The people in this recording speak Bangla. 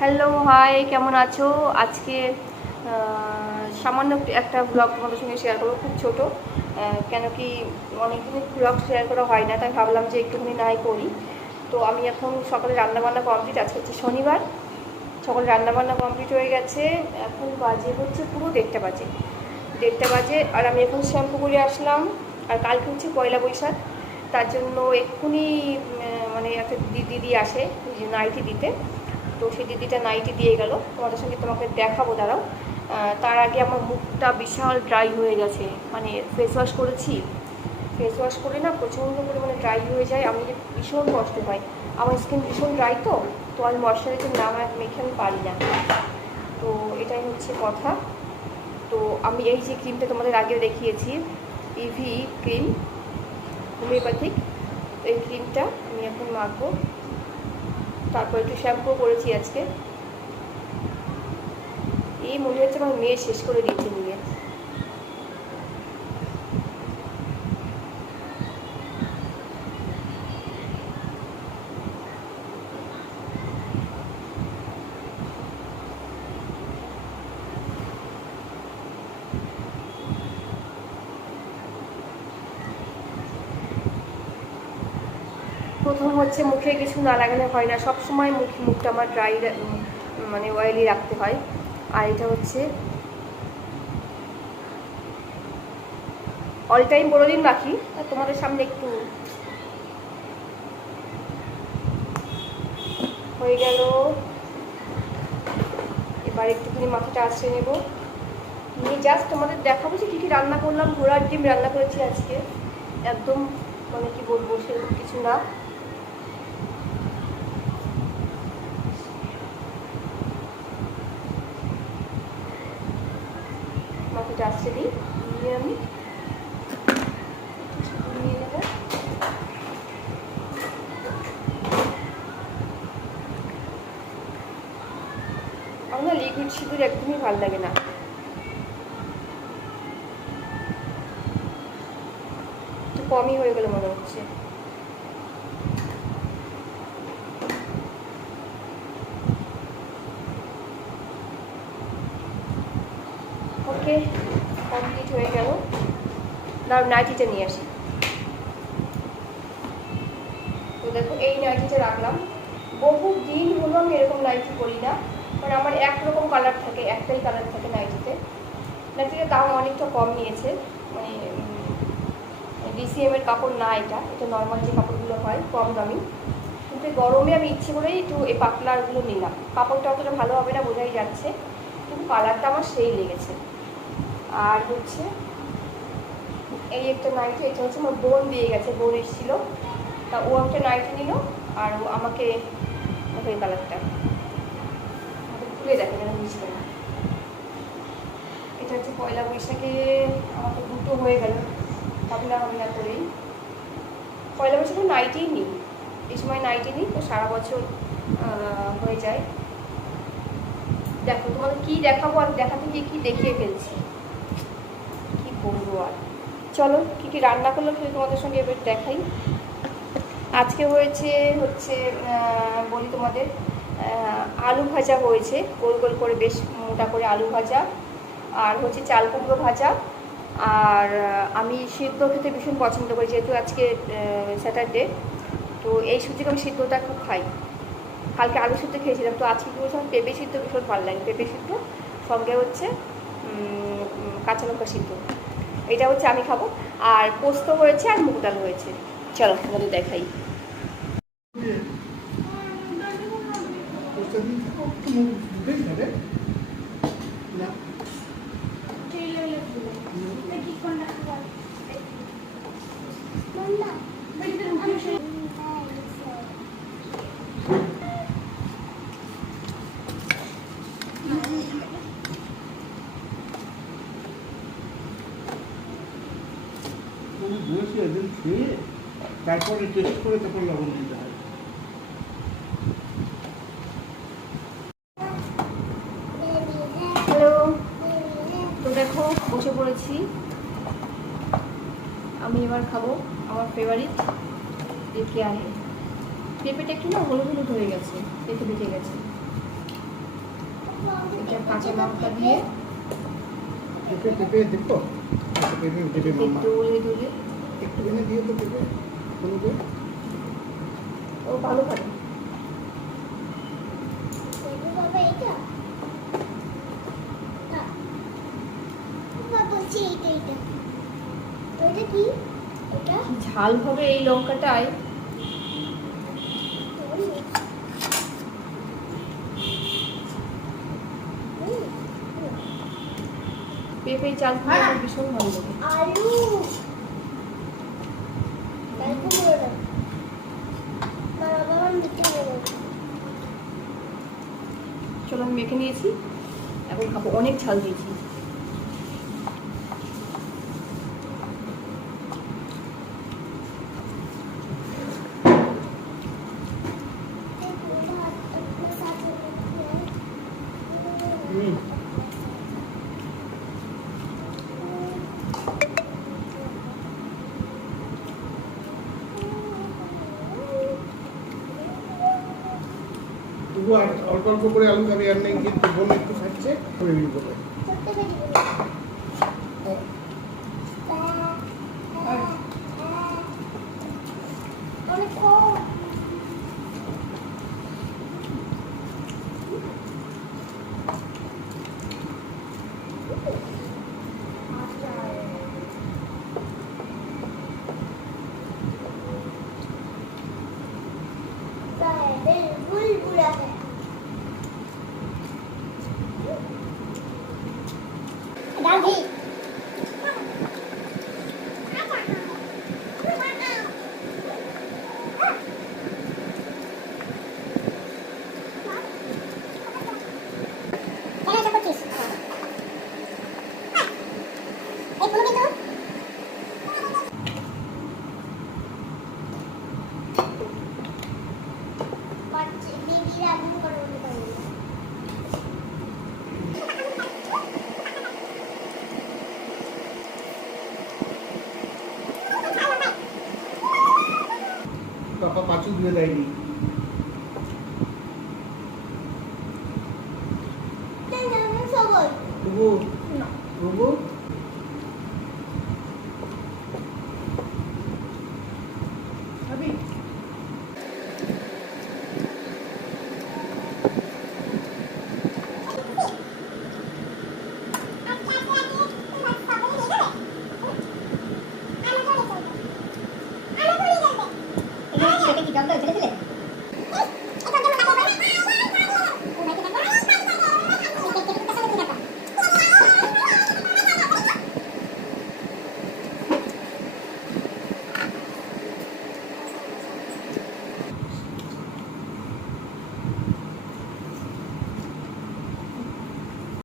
হ্যালো, হাই, কেমন আছো? আজকে সামান্য একটা ব্লগ তোমাদের সঙ্গে শেয়ার করব, খুব ছোটো। কেন কি অনেকদিন ব্লগ শেয়ার করা হয় না, তাই ভাবলাম যে একটুখানি নাই করি। তো আমি এখন সকালে রান্নাবান্না কমপ্লিট আজকে হচ্ছে শনিবার। সকালে রান্নাবান্না কমপ্লিট হয়ে গেছে, এখন বাজে হচ্ছে পুরো দেড়টা বাজে। দেড়টা বাজে, আর আমি এখন শ্যাম্পু করে আসলাম, আর কালকে হচ্ছে পয়লা বৈশাখ। তার জন্য এক্ষুনি মানে একটা দিদি দিদি আসে, নাইটি দিতে। তো সেই দিদিটা নাইটি দিয়ে গেল। তোমাদের সঙ্গে তোমাকে দেখাবো, দাঁড়াও। তার আগে আমার মুখটা বিশাল ড্রাই হয়ে গেছে। মানে ফেস ওয়াশ করেছি। ফেস ওয়াশ করে না প্রচণ্ড পরিমাণে ড্রাই হয়ে যায়। আমি যে ভীষণ কষ্ট হয় আমার স্কিন ভীষণ ড্রাই তো? তো আমি ময়শ্চারাইজার না মেখে আমি পারি না। তো এটাই হচ্ছে কথা। তো আমি এই যে ক্রিমটা তোমাদের আগে দেখিয়েছি ইভি ক্রিম হোমিওপ্যাথিক এই ক্রিমটা আমি এখন মাখবো। তারপর একটু শ্যাম্পু করেছি আজকে। এই মনে হচ্ছে আমার মেয়ে শেষ করে দিয়েছে নিয়ে প্রথম হচ্ছে মুখে কিছু না লাগালে হয় না। সব সময় মুখ মুখটা আমার ড্রাই মানে অয়েলি রাখতে হয়। আর এটা হচ্ছে অল টাইম বড় দিন রাখি তোমাদের সামনে একটু হয়ে গেল। এবার একটুখানি মাথাটা আশ্রয় নেব। নিয়ে জাস্ট তোমাদের দেখাবো যে কী কী রান্না করলাম। ঘোড়ার ডিম রান্না করেছি আজকে। একদম মানে কি বলব সেরকম কিছু না। মাথাটা আসছে দিই নিয়ে আমি নিয়ে আমার লিকুইড সিঁদুর একদমই ভালো লাগে না। একটু কমই হয়ে গেল মনে হচ্ছে। কমপ্লিট হয়ে গেল। দাও নাইটিটা নিয়ে আসি। তো দেখো, এই নাইটিটা রাখলাম। বহু দিন হলো আমি এরকম নাইটি করি না মানে আমার একরকম কালার থাকে, একটাই কালার থাকে নাইটিতে। নাইটিতে দাম অনেকটা কম নিয়েছে। মানে ডিসিএম এর কাপড় না এটা এটা নর্মাল যে কাপড়গুলো হয়, কম দামি। কিন্তু গরমে আমি ইচ্ছে করেই একটু এই পাতলারগুলো নিলাম। কাপড়টা অতটা ভালো হবে না, বোঝাই যাচ্ছে। কিন্তু কালারটা আমার সেই লেগেছে। আর হচ্ছে, এই একটা নাইটি এটা হচ্ছে আমার বোন দিয়ে গেছে, বোন এসেছিল। তা ও একটা নাইটি নিল, আর ও আমাকে এই কালারটা খুলে দেখে যেন বুঝবে না এটা হচ্ছে পয়লা বৈশাখে আমাকে দুটো হয়ে গেল। ভাবনা ভাবনা করেই। পয়লা বৈশাখে নাইটিই নিই। এই সময় নাইটি নিই, তো সারা বছর হয়ে যায়। দেখো তোমাদের কী দেখাবো আর দেখাতে গিয়ে কী দেখিয়ে ফেলছি? কি বলব আর চলো, কি কি রান্না করলাম সেটা তোমাদের সঙ্গে এবার দেখাই। আজকে হয়েছে হচ্ছে বলি তোমাদের আলু ভাজা হয়েছে, গোল গোল করে বেশ মোটা করে আলু ভাজা, আর হচ্ছে চাল কুমড়ো ভাজা, আর আমি সিদ্ধ খেতে ভীষণ পছন্দ করি, যেহেতু আজকে স্যাটারডে, তো এই সুযোগে আমি সিদ্ধটা খুব খাই। কালকে আলু সিদ্ধ খেয়েছিলাম, তো আজকে কি বলছিলাম, পেঁপে সিদ্ধ ভীষণ ভালো লাগে, পেঁপে সিদ্ধ, সঙ্গে হচ্ছে কাঁচা লঙ্কা সিদ্ধ। এটা হচ্ছে আমি খাব। আর পোস্ত হয়েছে আর মুগ ডাল হয়েছে। চলো তোমাদের দেখাই। বসে একদিন তারপরে টেস্ট করে তারপর লবণ দিতে হয়। তো দেখো বসে পড়েছি। আমি এবার খাব আমার ফেভারিট দেখে আহে পেঁপেটা একটু না হলুদ হলুদ হয়ে গেছে পেঁপে বেঁচে গেছে। এটা কাঁচা লঙ্কা দিয়ে। দেখো। দোলে দোলে। একটু এনে দিয়ে তো হলুদে ও ভালো খাবে বাবা এটা না বাবা বলছি এইটা এইটা। ওইটা কি? এটা? কি ঝাল হবে এই লঙ্কাটায়? পেঁপে চাল আমার ভীষণ ভালো লাগে। আলু গল্প করে দাও বাবা বাবা মিটে দেবো চলো আমি মেখে নিয়েছি। এখন খাব অনেক ঝাল দিয়েছি। আর অল্প অল্প করে আলু খাবে আর নেই কিন্তু বোন একটু খাচ্ছে করে ধুয়ে দেয়নি। না। তবু